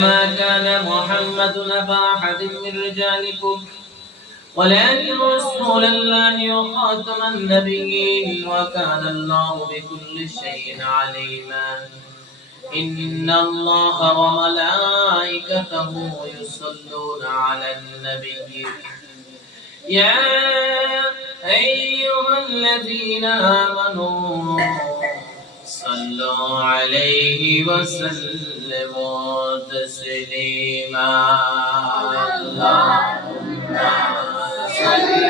ما كان محمد أبا أحد من رجالكم ولكن رسول الله وخاتم النبيين وكان الله بكل شيء عليما. إن الله وملائكته يصلون على النبي يا أيها الذين آمنوا صلوا عليه وسلموا تسليما. اللهم صل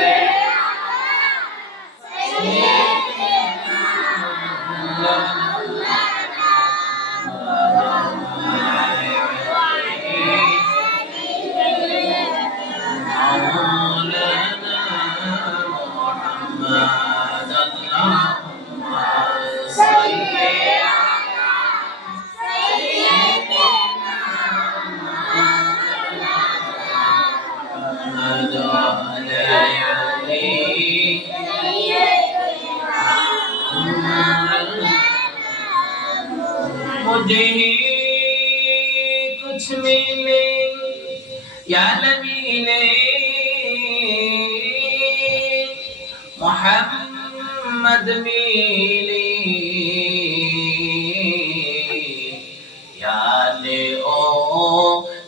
मुझे कुछ मिले या न मिले मोहम्मद मिले या ने ओ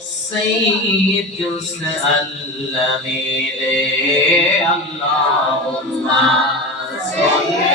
सैयद अल्लाह मिले। अल्लाहुम्मा सल्ली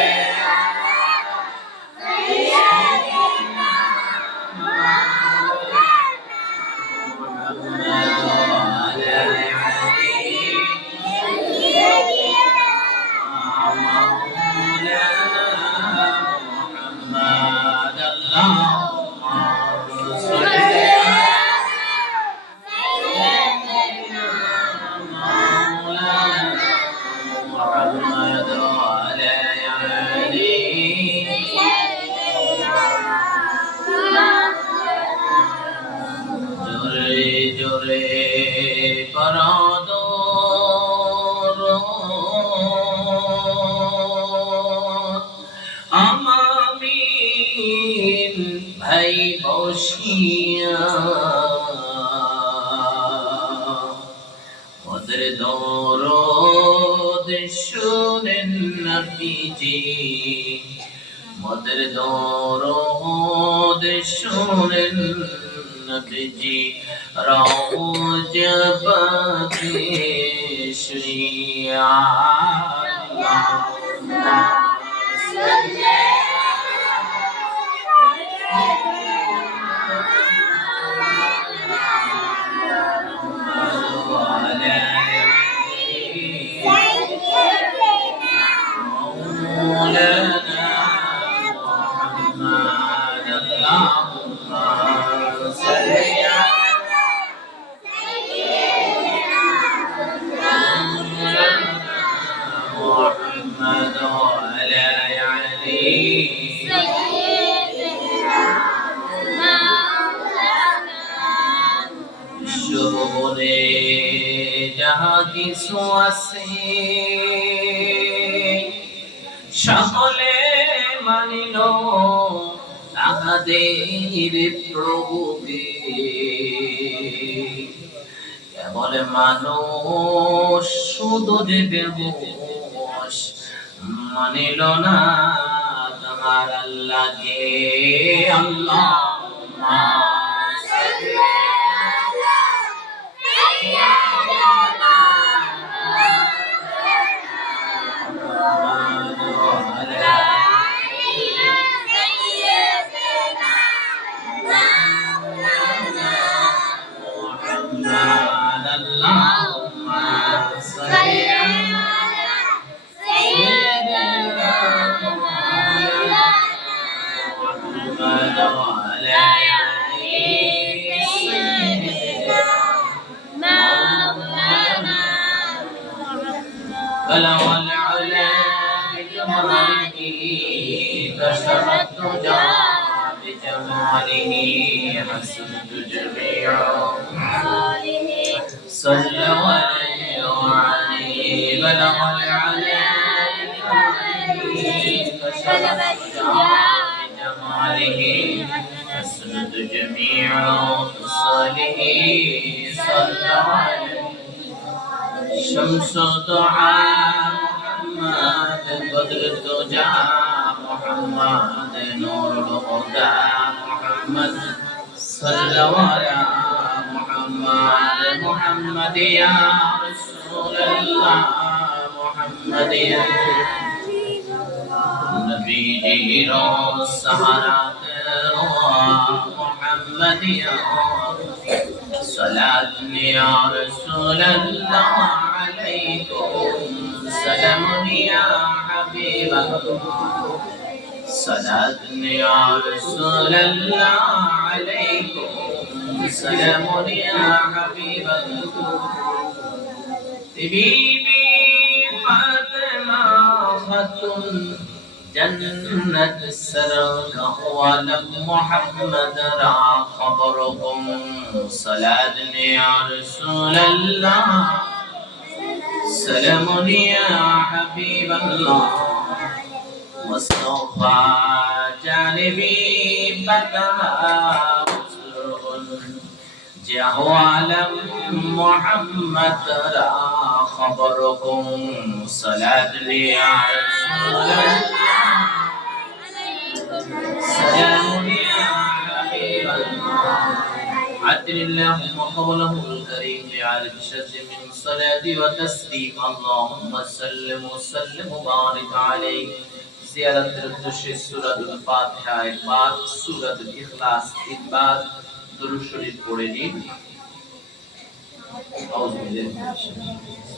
ভাই বসিয়া ওদের দরদ শুনেন নবীজি, ওদের দরদ শুনেন নবীজি রওজা পাকে শুইয়া। আল্লাহুম্মা সাল্লি যাহা কিছু আছে সকলে মানিল তাহাদের প্রভুকে, কেবল মানুষ শুধু যে বেহুশ মানিল না তাহার আল্লাহকে। আল্লাহুম্মা بلغ العلا بجماله كشف الدجى بجماله حسنت جميع صلى عليه. بلغ العلا بجماله كشف الدجى بجماله حسنت جميع آله صلوا عليه شمس دعاء محمد بدر الدجى محمد نور الهدى محمد صلوا على محمد يا رسول الله محمد يا نبي السهرات محمد يا صلاة يا رسول الله عليكم سلام يا حبيب الله صلاة يا رسول الله عليكم سلام يا حبيب الله بيبي فاطمة خاتون جنة السرنا ولم محمد را خبركم صلاة يا رسول الله سلام يا حبيب الله مصطفى جانبي بكى جاء عالم محمد را خبركم صلاة يا رسول الله سلام يا حبيب الله عدل اللهم قوله الكريم بعدد شد من صلاة وتسليم اللهم سلم وسلم وبارك عليه زيارة الدش سورة الفاتحة البعض سورة الإخلاص البعض درود شریف পড়ে নিন أعوذ بالله من الشيطان الرجيم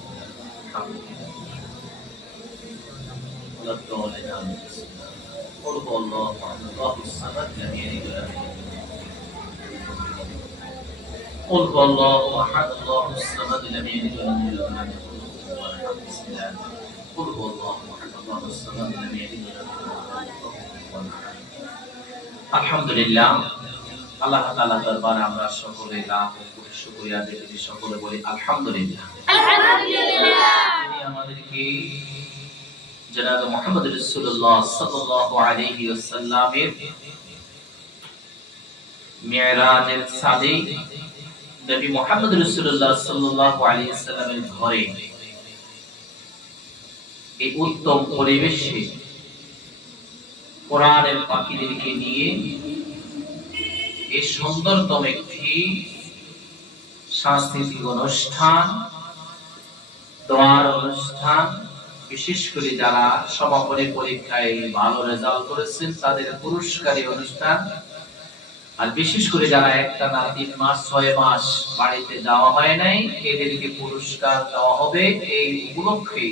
قل هو الله أحد الله الصمد لم يلد ولم يولد قل هو الله أحد الله الصمد لم يلد ولم يولد ولم يكن له كفوا أحد بسم الله قل هو الله أحد الله الصمد لم يلد ولم يولد ولم يكن له كفوا أحد الحمد لله আল্লাহ তাআলার দরবারে আমরা সকলে লাখ কোটি শুকরিয়া দিতে সকলে বলি আলহামদুলিল্লাহ আলহামদুলিল্লাহ তিনি আমাদেরকে জনাব মুহাম্মদ রাসূলুল্লাহ সাল্লাল্লাহু আলাইহি ওয়াসাল্লামের মিরাজের সাদে নবী মুহাম্মদ রাসূলুল্লাহ সাল্লাল্লাহু আলাইহি ওয়াসাল্লামের ঘরে এই উত্তম পরিবেশে কোরআনের পাখিদেরকে নিয়ে এই সুন্দরতম একটি সাংস্কৃতিক অনুষ্ঠান দোয়ার অনুষ্ঠান বিশেষ করে যারা সমাপনী পরীক্ষায় ভালো রেজাল্ট করেছেন তাদের পুরস্কারী অনুষ্ঠান আর বিশেষ করে যারা একটানা 3 মাস 6 মাস বাড়িতে যাওয়া হয় নাই এদেরকে পুরস্কার দেওয়া হবে এই উপলক্ষে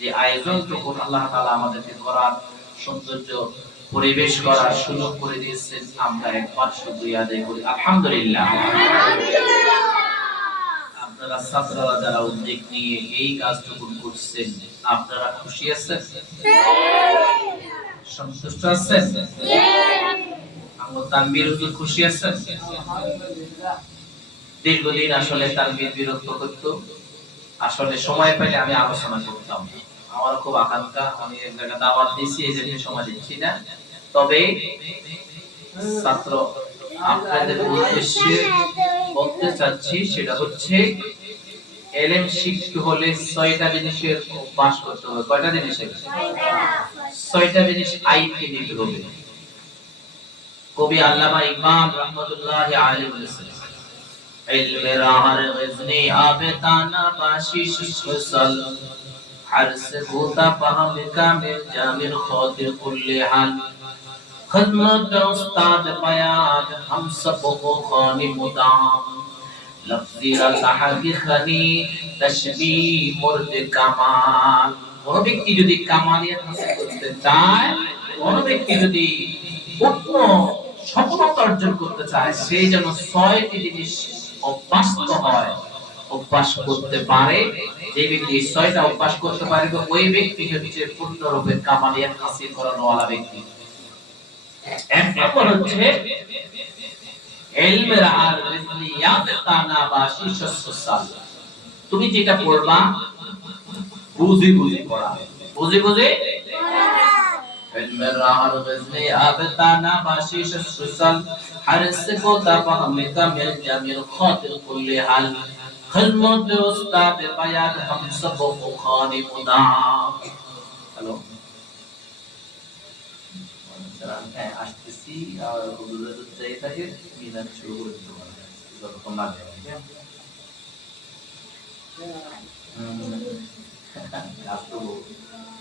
যে আয়োজনটুকু আল্লাহ তাআলা আমাদেরকে করার সৌন্দর্য পরিবেশ করার সুযোগ করে দিয়েছেন আমরা একবার শুকরিয়া আদায় করি আলহামদুলিল্লাহ আপনারা ছাত্ররা যারা উদ্যোগ নিয়ে এই কাজটুকু করছেন আপনারা খুশি আছেন সন্তুষ্ট আছেন আমরা তানবীর উপর খুশি আছেন দীর্ঘদিন আসলে তানবীর বিরক্ত করত আসলে সময় পেলে আমি আলোচনা করতাম আমার খুব আকাঙ্ক্ষা আমি এক জায়গা দাওয়াত দিয়েছি এই জন্য সময় দিচ্ছি না তবে ছাত্র আপনাদের উদ্দেশ্যে বলতে চাচ্ছি সেটা হচ্ছে এলএম শিখতে হলে 6টা জিনিসের অভ্যাস করতে হবে কয়টা জিনিসের 6টা জিনিস আইকে নিতে হবে কবি আল্লামা ইকবাল রাহমাতুল্লাহি আলাইহি বলেছেন ইলমে রাহার গজনি আবে তানা বাশিশ ফসল हर से होता फहम कामिल जामिल खातिर कुल्ले हाल खदमत उस्ताद बयान हम सब को खानी मुदाम लफ्जी रल्लाही खनी तशबीह मुर्द कमाल কোন ব্যক্তি যদি কামালিয়াত হাসিল করতে চায় কোন ব্যক্তি যদি পূর্ণ সফলতা অর্জন করতে চায় সে যেন 6টি জিনিস অভ্যস্ত হয় অভ্যাস করতে পারে যে ব্যক্তি 6টা অভ্যাস করতে পারবে ওই ব্যক্তি হচ্ছে পূর্ণরূপে কামালিয়াত হাসিল করার ওয়ালা ব্যক্তি এক নম্বর হচ্ছে ইলমের আর রিজলিয়াত তানাবাশি শাসসাল তুমি যেটা পড়বা বুঝি বুঝি পড়া বুঝি বুঝি علم الرهر غزل آبتانا باشیش سسل حرس کو تفهم کامل جمیل خاطر کل حال خدمت استاد بیان ہم سب مخانی مدام হ্যালো হ্যাঁ আসতেছি আর হুজুরের চাই থাকে মিলান শুরু করে দিতে পারবে যতক্ষণ লাগে আপু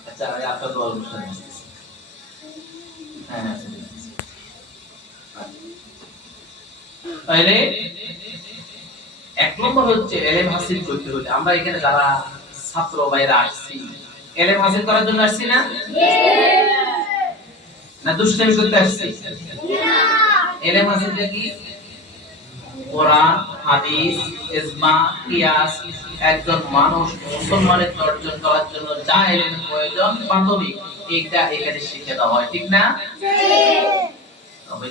আচ্ছা আমি আপনার দোয়া অনুষ্ঠান আসতেছি হ্যাঁ হ্যাঁ তাইলে এক নম্বর হচ্ছে এলেম হাসিল করতে হলে আমরা এখানে যারা ছাত্র ভাইরা আসছি এলেম হাসিল করার জন্য আসছি না না দুষ্টামি করতে আসছি না এলেম হাসিলটা কি কোরআন হাদিস ইজমা কিয়াস একজন মানুষ মুসলমানের অর্জন করার জন্য যা এলেমের প্রয়োজন প্রাথমিক এটা এখানে শিখে দেওয়া হয় ঠিক না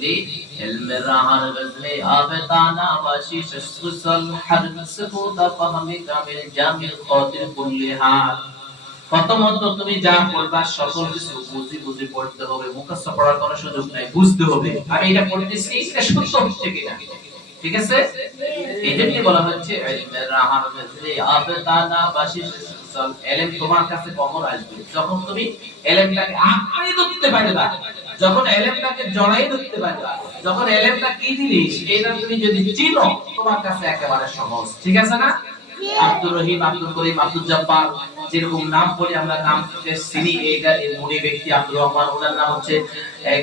ঠিক ইলমের রাহার গজলে আবেতানা বাশিশ সুসল হারস খুদা ফাহমে কামিল জামিল খাতির কুল্লি হাল প্রথমত তুমি যা পড়বা সকল কিছু বুঝি বুঝি পড়তে হবে মুখস্থ পড়ার কোনো সুযোগ নাই বুঝতে হবে আমি এটা পড়তেছি এটা সত্য হচ্ছে কিনা ঠিক আছে এজন্য বলা হচ্ছে ইলমের রাহার গজলে আবেতানা বাশিশ সুসল ইলম তোমার কাছে কখন আসবে যখন তুমি ইলমটাকে আঁকড়ে ধরতে পারবে যখন এলেমটাকে জড়াই ধরতে পারবা যখন এলেমটা কি জিনিস এটা তুমি যদি চিনো তোমার কাছে একেবারে সহজ ঠিক আছে না আব্দুর রহিম আব্দুল করিম আব্দুল জব্বার যেরকম নাম বলি আমরা নাম চিনি এইটা এই মুনি ব্যক্তি আব্দুর রহমান ওনার নাম হচ্ছে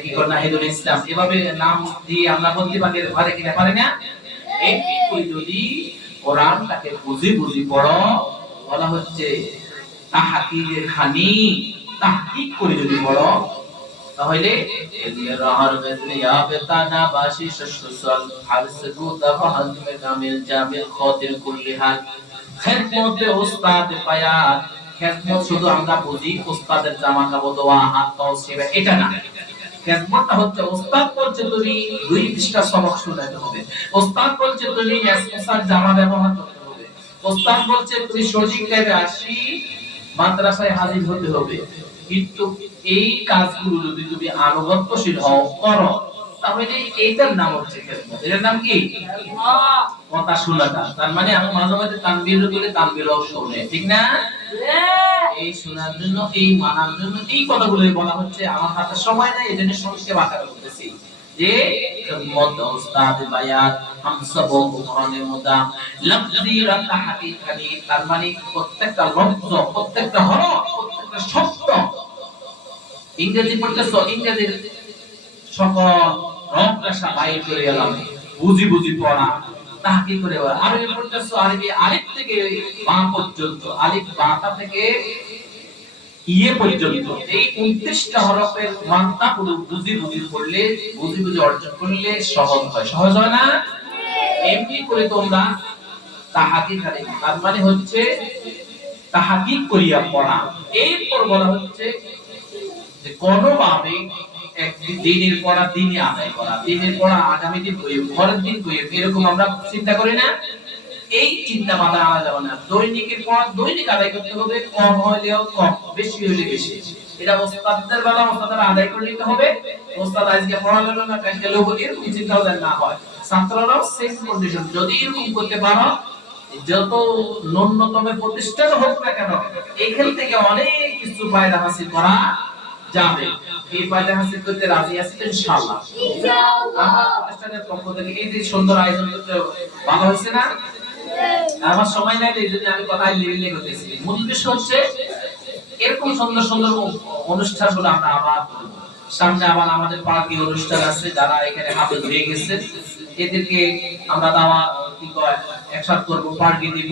কি করে নাহিদুল ইসলাম এভাবে নাম দিয়ে আমরা বলতে পারি কিনা পারি না এই যদি কোরআনটাকে বুঝি বুঝি পড়ো বলা হচ্ছে তাহকিকের খানি তাহকিক করে যদি পড়ো তাহলে ইলমের রাহার গজলে আবেতানা বাশিশ সুসল হারস খুদা ফাহমে কামিল জামিল খাতির কুল্লি হাল খেদমতে উস্তাদ বায়াত খেদমত শুধু আমরা বুঝি উস্তাদের জামা কাপড় দেওয়া হাত পাও সেবা এটা না খেদমতটা হচ্ছে উস্তাদ বলছে তুমি 2 পৃষ্ঠা সবক শোনাতে হবে উস্তাদ বলছে তুমি এসএসআর জামা ব্যবহার করতে হবে উস্তাদ বলছে তুমি সঠিক টাইমে আসি মাদ্রাসায় হাজির হতে হবে কিন্তু এই কাজগুলো যদি তুমি আনুগত্যশীল হও করো তাহলে এইটার নাম হচ্ছে খেদমত এর নাম কি কথা শোনাটা তার মানে আমি মাঝে মাঝে তানবীর বলে তানবীরও শুনে ঠিক না এই শোনার জন্য এই মানার জন্য এই কথাগুলো বলা হচ্ছে আমার হাতে সময় নাই এজন্য সংক্ষেপ আকারে বলতেছি যে খেদমত উস্তাদ বায়াত হাম সব কোরআনের মুদাম লফজি রা তাহকিকানি তার মানে প্রত্যেকটা লফজ প্রত্যেকটা হরফ প্রত্যেকটা শব্দ ইংরেজি পড়তেছো ইংরেজির সকল রংটা বাইর করে এলাম বুঝি বুঝি পড়া তাহকি করে আরবি পড়তেছো আরবি আলিফ থেকে বা পর্যন্ত আলিফ বাটা থেকে ইয়ে পর্যন্ত এই 29টা হরফের মাত্রাগুলো বুঝি বুঝি পড়লে বুঝি বুঝি অর্জন করলে সহজ হয় না এমনি করে তোমরা তাহকি করে তার মানে হচ্ছে তাহকি করিয়া পড়া এরপর বলা হচ্ছে যে কোনোভাবে একদিন দিনের পড়া দিনে আদায় করা দিনের পড়া আগামী দিন কই পরের দিন কই এরকম আমরা চিন্তা করি না এই চিন্তা মাথা আনা যাবে না দৈনিকের পড়া দৈনিক আদায় করতে হবে কম হলেও কম বেশি হলে বেশি এটা ওস্তাদদের বেলা ওস্তাদরা আদায় করে নিতে হবে ওস্তাদ আজকে পড়ালো না কালকে লোক এরকম চিন্তা না হয় ছাত্ররাও সেম কন্ডিশন যদি এরকম করতে পারো যত ন্যূনতম প্রতিষ্ঠান হোক না কেন এখান থেকে অনেক কিছু ফায়দা হাসিল করা যাবে এই ফায়দা হাসিল করতে রাজি আছি তো ইনশাআল্লাহ আমার প্রতিষ্ঠানের পক্ষ থেকে এই যে সুন্দর আয়োজন করতে ভালো হয়েছে না আমার সময় নাই এই জন্য আমি কথাই লিখে করতেছি মূল বিষয় হচ্ছে এরকম সুন্দর সুন্দর অনুষ্ঠানগুলো আমরা আবার করব সামনে আবার আমাদের পার্টি অনুষ্ঠান আছে যারা এখানে হাফেজ হয়ে গেছে এদেরকে আমরা দাওয়া কি কয় একসাথে করব পার্টি দিব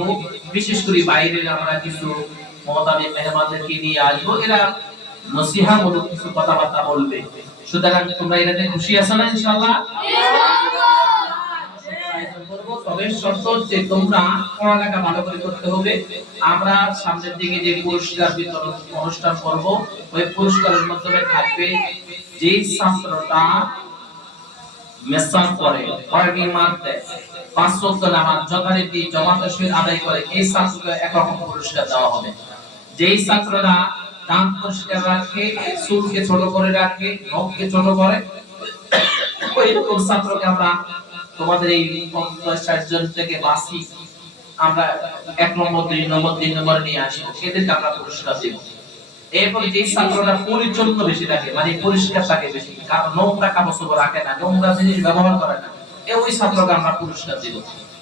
বিশেষ করে বাইরে আমরা কিছু মহতামিম মেহমানদেরকে নিয়ে আসবো এরা নসিহতমূলক কিছু কথাবার্তা বলবে সুতরাং তোমরা এটাতে খুশি আছো না ইনশাআল্লাহ তবে শর্ত হচ্ছে তোমরা পড়ালেখা ভালো করে করতে হবে আমরা সামনের দিকে যে পুরস্কার বিতরণ অনুষ্ঠান করব ওই পুরস্কারের মাধ্যমে থাকবে যে ছাত্রটা মেসান করে পড়াটি মানতে 5 ওয়াক্ত নামাজ যথারীতি জামাতের সহিত আদায় করে এই ছাত্রকে একরকম পুরস্কার দেওয়া হবে যেই ছাত্ররা দাঁত পরিষ্কার রাখে, চুলকে ছোট করে রাখে, নখকে ছোট করে, ওইরকম ছাত্রকে আমরা তোমাদের এই 50-60 জন থেকে বাঁচি, আমরা 1 নম্বর 2 নম্বর 3 নম্বর নিয়ে আসি, সেদেরকে আমরা পুরস্কার দেব। এরপর যে ছাত্ররা পরিচ্ছন্ন বেশি থাকে, মানে পরিষ্কার থাকে বেশি, কারণ নোংরা কাপড় রাখে না, নোংরা জিনিস ব্যবহার করে না, ওই ছাত্রকে আমরা পুরস্কার দেব।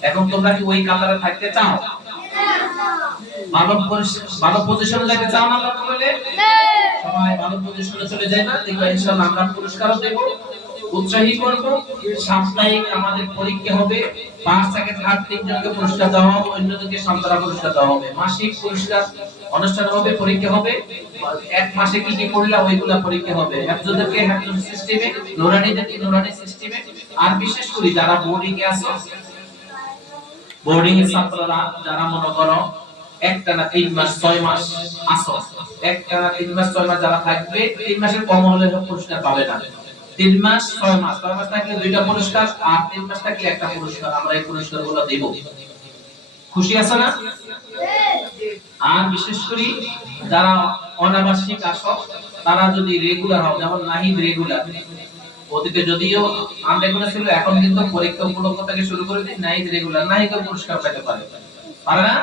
এখন তোমরা কি ওই কাতারে থাকতে চাও? ভালো পজিশনে যেতে চাও না? আমরা বলে সবাই ভালো পজিশনে চলে যায় না, দেখো ইনশাআল্লাহ আমরা পুরস্কারও দেব, উৎসাহী করব। সাপ্তাহিক আমাদের পরীক্ষা হবে, 5 থেকে 3 জনকে পুরস্কার দেওয়া হবে, অন্যদেরকে সান্ত্বনা পুরস্কার দেওয়া হবে। মাসিক পুরস্কার অনুষ্ঠান হবে, পরীক্ষা হবে, এক মাসে কি কি করলা ওইগুলা পরীক্ষা হবে। একজনদেরকে একজন সিস্টেমে, নুরানীদেরকে নুরানী সিস্টেমে, আর বিশেষ করে যারা বোর্ডিং এ আছে, বোর্ডিং এর ছাত্ররা যারা মনে করো একটানা 3 মাস 6 মাস আসো, একটানা 3 মাস 6 মাস যারা থাকবে, 3 মাসের কম হলে পুরস্কার পাবে না। 3 মাস 6 মাস, 6 মাস থাকলে 2টা পুরস্কার, আর 3 মাস থাকলে একটা পুরস্কার, আমরা এই পুরস্কারগুলো দেব। খুশি আছো না? আর বিশেষ করে যারা অনাবাসিক আসো, তারা যদি রেগুলার হও, যেমন নাহিদ রেগুলার, ওদিকে যদিও আনরেগুলার ছিল, এখন কিন্তু পরীক্ষা উপলক্ষ থেকে শুরু করে দিই নাহিদ রেগুলার, নাহিদও পুরস্কার পেতে পারে, পারে না?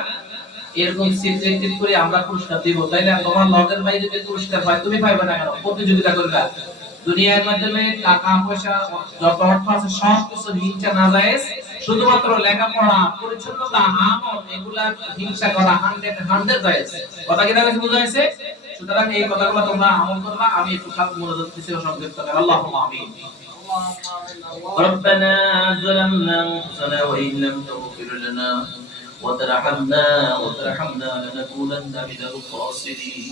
এরকম সিলেক্টেড করে আমরা পুরস্কার দিব, তাইলে তোমার লগের ভাই যদি পুরস্কার পায়, তুমি পাইবে না কেন? প্রতিযোগিতা করবে। দুনিয়ার মাধ্যমে টাকা পয়সা যত অর্থ আছে সব কিছু হিংসা না যায়, শুধুমাত্র লেখাপড়া, পরিচ্ছন্নতা, আমল, এগুলা হিংসা করা 100 যায়। কথা কি তাহলে বুঝা গেছে? সুতরাং এই কথাগুলো তোমরা আমল করবা। আমি একটু মনোযোগ দিছি ও সংক্ষিপ্ত করে আল্লাহুম্মা আমিন। ربنا ظلمنا أنفسنا وإن لم تغفر لنا وترحمنا لنكونن من الخاسرين.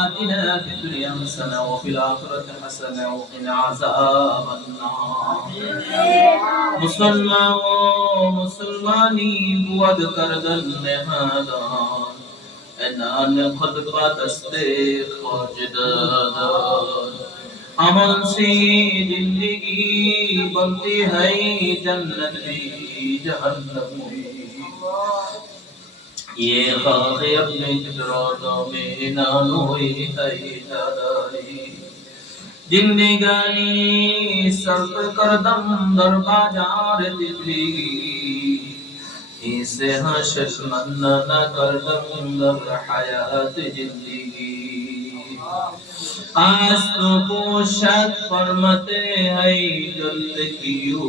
آتنا في الدنيا حسنة وفي الآخرة حسنة وقنا عذاب النار. مسلمانی بود کردن نهادان انان خود باتستے خاجدادان. عمل سے زندگی بنتی ہے جنت بھی جہنم بھی. یہ خاک اپنے ارادوں میں نانوئی ہے داداری. जिंदगानी सर्फ करदम दर बाजार जिंदगी इसे हशर मन्ना न करदम दर हयात जिंदगी. आज तो पोशाक फरमाते हैं जल्द कियो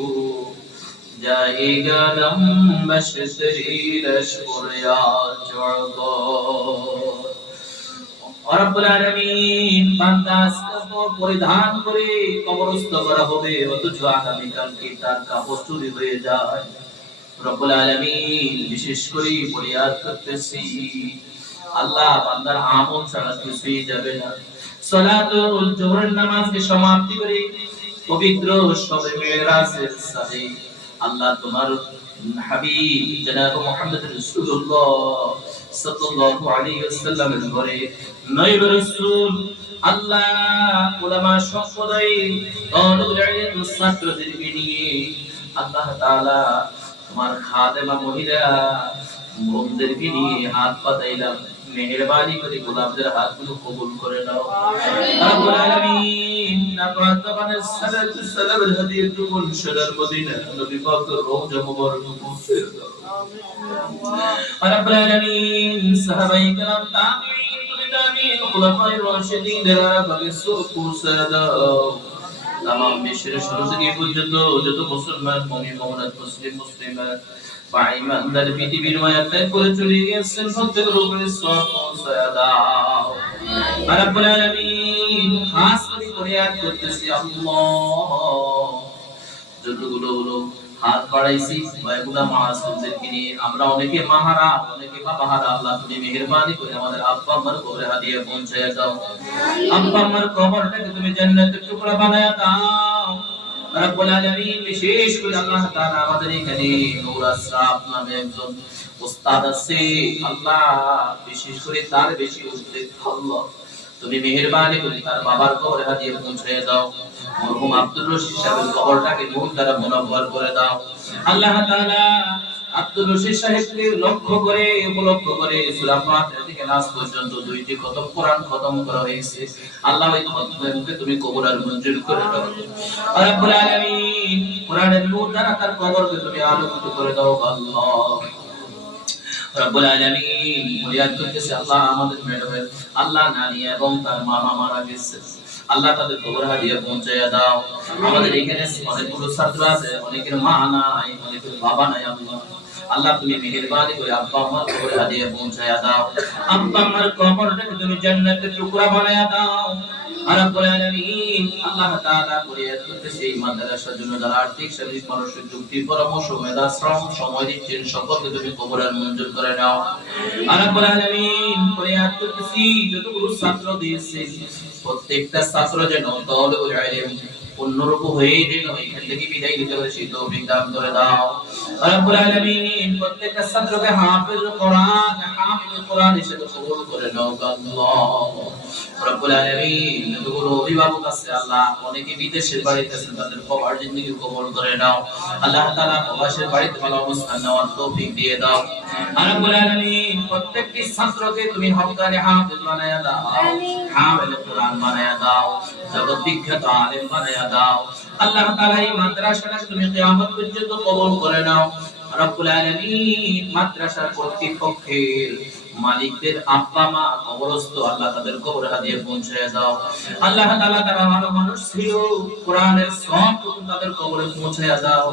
जाएगा दम बशरी रशुरिया चढ़को. রব্বুল আলামিন বান্দা কাপড় পরিধান করে কবরস্থ করা হবে, অথচ আগামী কালকে তার কাপড় চুরি হয়ে যায়। রব্বুল আলামিন বিশেষ করে ফরিয়াদ করতেছি, আল্লাহ বান্দার আমল ছাড়া কিছুই যাবে না। সালাতুল জোহরের নামাজকে সমাপ্তি করে পবিত্র শবে মেরাজের সাথে আল্লাহ তোমার হাবিব জনাব মুহাম্মদ রাসূলুল্লাহ সাল্লাল্লাহু আলাইহি ওয়াসাল্লামের ঘরে নবী রাসূল আল্লাহ উলামা সম্প্রদায় তালিবুল ইলম ছাত্রদেরকে নিয়ে আল্লাহ তাআলা তোমার খাদেমা মহিলা বোনদেরকে নিয়ে হাত পাতাইলাম, মেহেরবানি করে গোলাপদের হাতগুলো কবুল করে নাও রব্বুল আলামিন. নাবাত বানের সালাতু সালামের হাদিয়াতু মুনশারার মদিনা নবী পাকের রওজা মুবারক পৌঁছে দাও রব্বুল আলামিন. সাহাবায়ে কেরাম তাবিঈন তাবিঈন খুলাফায়ে রাশিদিন যারা বাগেসুর পৌঁছে দাও. তামাম বিশ্বের শুরু থেকে পর্যন্ত যত মুসলমান মুমিন মুমিনাত মুসলিমাত ইমানদার পৃথিবীর মায়া ত্যাগ করে চলে গেছেন, প্রত্যেকের উপরে সওয়াব পৌঁছায়া দাও রব্বুল আলামিন. খাস করে ফরিয়াদ করতেছি আল্লাহ, যতগুলো হাত বাড়াইছি এগুলা মাসুমদেরকে নিয়ে, আমরা অনেকে মাহারা অনেকে বাবাহারা, আল্লাহ তুমি মেহেরবানি করে আমাদের আব্বা আম্মার কবরে হাদিয়া পৌঁছায়া দাও. আব্বা আম্মার কবরটাকে তুমি জান্নাতের টুকরা বানায়া দাও রব্বুল আলামিন. বিশেষ করে আল্লাহ তাআলা আমাদের এখানে নূর আসরাফ নামে একজন উস্তাদ আছে, আল্লাহ বিশেষ করে তার বেশি উদ্দেশ্য আল্লাহ তুমি মেহেরবানি করে তার বাবার কবরে হাদিয়া পৌঁছায়া দাও. মরহুম আব্দুর রশিদ সাহেবের কবরটাকে নূর দ্বারা মুনাওয়ার করে দাও আল্লাহ তাআলা. আব্দুল রশিদ সাহেবকে লক্ষ্য করে উপলক্ষ করে সূরা ফাতিহা থেকে নাস পর্যন্ত 2টি খতম কোরআন খতম করা হয়েছে। আল্লাহ ওই খতমকে তুমি কবুল আর মঞ্জুর করে দাও রব্বুল আলামিন। কোরআনের নূর দ্বারা তার কবরকে তুমি আলোকিত করে দাও আল্লাহ রব্বুল আলামিন। ফরিয়াদ করতেছি আল্লাহ আমাদের ম্যাডামের আল্লাহ নানি এবং তার মামা মারা গেছে, আল্লাহ তাদের কবর হাদিয়া পৌঁছায়া দাও। আমাদের এখানে অনেকগুলো ছাত্র আছে, অনেকের মা নাই, অনেকের বাবা নাই, আল্লাহ আল্লাহ তুমি মেহেরবানি করে আব্বা আমার কবর হাদিয়া পৌঁছায়া দাও। আব্বা আমার কবরটাকে তুমি জান্নাতের টুকরা বানায়া দাও রব্বুল আলামিন। আল্লাহ তাআলা ফরিয়াদ করতেছি এই মাদ্রাসার জন্য যারা আর্থিক সার্ভিস মানুষের যুক্তি পরামর্শ মেধা শ্রম সময় দিচ্ছেন সকলকে তুমি কবুল আর মঞ্জুর করে নাও রব্বুল আলামিন। ফরিয়াদ করতেছি যতগুলো ছাত্র দিয়েছে প্রত্যেকটা ছাত্র যেন তাওয়ালুল ইলম পূর্ণরূপ হয়ে যেন এখান থেকে বিদায় নিতে পারে সেই তৌফিক দান করে দাও রব্বুল আলামিন। প্রত্যেকটা ছাত্রকে হাফেজ কোরআন হিসেবে কবুল করে নাও আল্লাহ রব্বুল আলামিন। যতগুলো অভিভাবক আছে আল্লাহ অনেকে বিদেশের বাড়িতে আছেন, তাদের কবর জিন্দেগি কবুল করে নাও আল্লাহ তাআলা। প্রবাসের বাড়িতে ভালো অবস্থান নেওয়ার তৌফিক দিয়ে দাও রব্বুল আলামিন। প্রত্যেকটি ছাত্রকে তুমি হক্কানি হাফেজ বানায়া দাও, হামিল কোরআন বানায়া দাও, জগৎ বিখ্যাত আলেম বানায়া দাও আল্লাহ তাআলা। এই মাদ্রাসাটাকে তুমি কিয়ামত পর্যন্ত কবুল করে নাও রব্বুল আলামিন। মাদ্রাসার কর্তৃপক্ষের মালিকদের আব্বা মা কবরস্থ আল্লাহ তাদের কবর হাদিয়া পৌঁছায় দাও আল্লাহ তাআলা। তারা ভালো মানুষ ছিল, কোরআনের সব তাদের কবরে পৌঁছায় দাও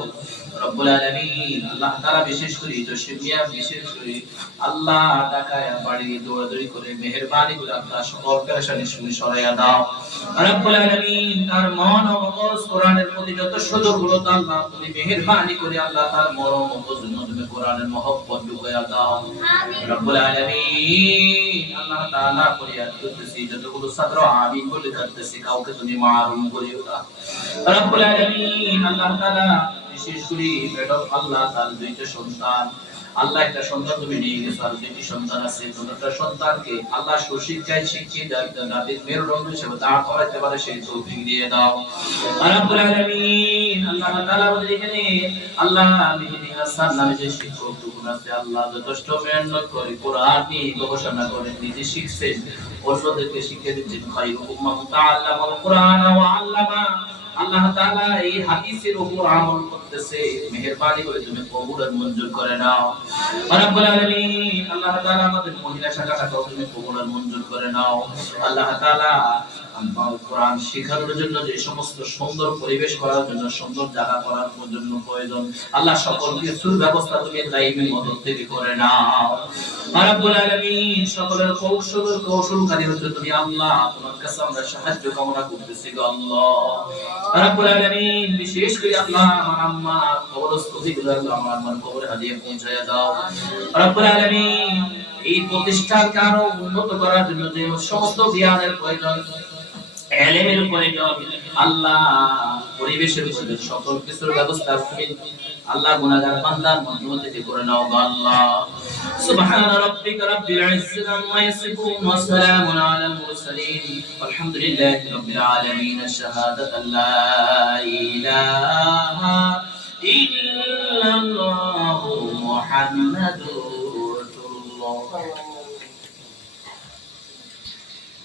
রব্বুল আলামিন। আল্লাহ তাআলা বিশেষ করে জসিম মিয়া বিশেষ করে আল্লাহ ঢাকায় বাড়ি দৌড়াদৌড়ি করে মেহেরবানি করে আল্লাহ সকল পেরেশানি শুনে সরাইয়া দাও রব্বুল আলামিন। তার মন ও মগজ কোরআনের প্রতি যত সদর গুলো আল্লাহ তুমি মেহেরবানি করে আল্লাহ তার মরম মগজ তুমি কোরআনের মহব্বত ঢুকাইয়া দাও রব্বুল আলামিন। আল্লাহ তাআলা ফরিয়াদ করতেছি যতগুলো ছাত্র আমিন বলে কাঁদতেছি কাউকে তুমি মারুম করিও না রব্বুল আলামিন। আল্লাহ তাআলা বিশেষ করে ম্যাডাম আল্লাহ তার 2টা সন্তান আল্লাহ একটা সন্তান তুমি নিয়ে গেছো, আর 2টি সন্তান আছে, দুটো সন্তানকে আল্লাহ সুশিক্ষায় শিখিয়ে জাতির মেরুদণ্ড হিসেবে দাঁড় করাতে পারে সেই তৌফিক দিয়ে দাও রব্বুল আলামিন। আল্লাহ তাআলা আমাদের এখানে আল্লাহ মেহেদী হাসান নামে যে শিক্ষক দুগুণ আছে আল্লাহ যথেষ্ট মেহনত করে কোরআন নিয়ে গবেষণা করে নিজে শিখছেন, অন্যদেরকে শিখিয়ে দিচ্ছেন। খায়রুকুম মান তাআল্লামাল কোরআন ওয়া আল্লামা। আল্লাহ তাআলা এই হাদিসের উপর আমল করতেছে, মেহেরবানি করে তুমি কবুল আর মঞ্জুর করে নাও রব্বুল আলামিন। আল্লাহ তাআলা আমাদের মহিলা শাখাটাকে তুমি কবুল আর মঞ্জুর করে নাও আল্লাহ তাআলা। কোরআন শেখানোর জন্য যে সমস্ত সুন্দর পরিবেশ করার জন্য সুন্দর জায়গা করার জন্য প্রয়োজন আল্লাহ সকল কিছুর ব্যবস্থা তুমি দায়িত্বের মদদ থেকে করে নাও রব্বুল আলামিন। সকলের কৌশলকারী হচ্ছে তুমি আল্লাহ, তোমার কাছে আমরা সাহায্য কামনা করতেছি গো আল্লাহ রব্বুল আলামিন। বিশেষ করে আল্লাহ আমার আম্মা কবরস্থ হয়েছিল, আমার আম্মার কবরে হাদিয়া পৌঁছায়া দাও রব্বুল আলামিন। এই প্রতিষ্ঠানকে আরো উন্নত করার জন্য যে সমস্ত জ্ঞানের প্রয়োজন, ইলমের প্রয়োজন আল্লাহ, পরিবেশের প্রয়োজন, সকল কিছুর ব্যবস্থা তুমি আল্লাহ গুনাহগার বান্দার মধ্য থেকে করে নাও আল্লাহ। সুবহান রাব্বিকা রাব্বিল ইজ্জাতি আম্মা ইয়াসিফুন ওয়া সালামুন আলাল মুরসালিন ওয়ালহামদুলিল্লাহি রাব্বিল আলামিন। শাহাদাতান লা ইলাহা